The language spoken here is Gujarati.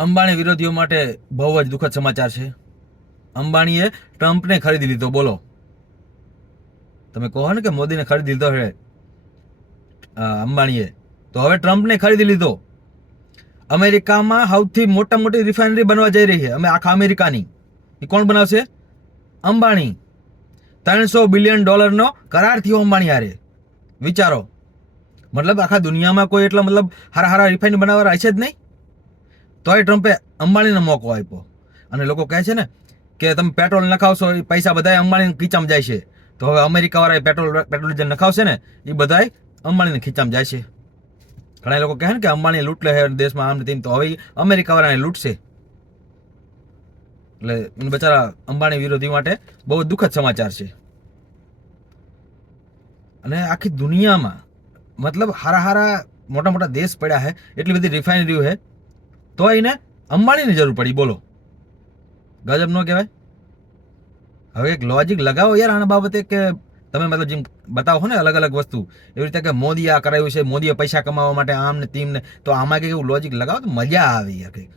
અંબાણી વિરોધીઓ માટે બહુ જ દુઃખદ સમાચાર છે. અંબાણીએ ટ્રમ્પને ખરીદી લીધો. બોલો, તમે કહો ને કે મોદીને ખરીદી લીધો છે અંબાણીએ, તો હવે ટ્રમ્પને ખરીદી લીધો. અમેરિકામાં સૌથી મોટી રિફાઇનરી બનવા જઈ રહી છે. આખા અમેરિકાની. એ કોણ બનાવશે? અંબાણી. $300 બિલિયન કરાર થયો અંબાણી હારે. વિચારો, મતલબ આખા દુનિયામાં કોઈ એટલા હારા રિફાઇનરી બનાવવા છે જ નહીં. તોય ટ્રમ્પે અંબાણીને મોકો આપ્યો. અને લોકો કહે છે ને કે તમે પેટ્રોલ નખાવશો, એ પૈસા બધા અંબાણીને ખીચામાં જાય છે. તો હવે અમેરિકાવાળા પેટ્રોલ જે નખાવશે ને એ બધા અંબાણીને ખીચામાં જાય છે. ઘણા લોકો કહે ને કે અંબાણી લૂંટ લે દેશમાં આમ તેમ, તો હવે અમેરિકાવાળાને લૂંટશે. એટલે બચારા અંબાણી વિરોધી માટે બહુ દુઃખદ સમાચાર છે. અને આખી દુનિયામાં મતલબ હારા મોટા દેશ પડ્યા છે, એટલી બધી રિફાઇનરીઓ છે, તો એને અંબાણીની જરૂર પડી. બોલો, ગજબ ન કહેવાય? હવે એક લોજિક લગાવો યાર આના બાબતે, કે તમે મતલબ જેમ બતાવો ને અલગ અલગ વસ્તુ, એવી રીતે કે મોદી આ કરાવ્યું છે, મોદીએ પૈસા કમાવા માટે આમ ને તેમ ને, તો આમાં કંઈક એવું લોજિક લગાવો તો મજા આવે યાર કંઈક.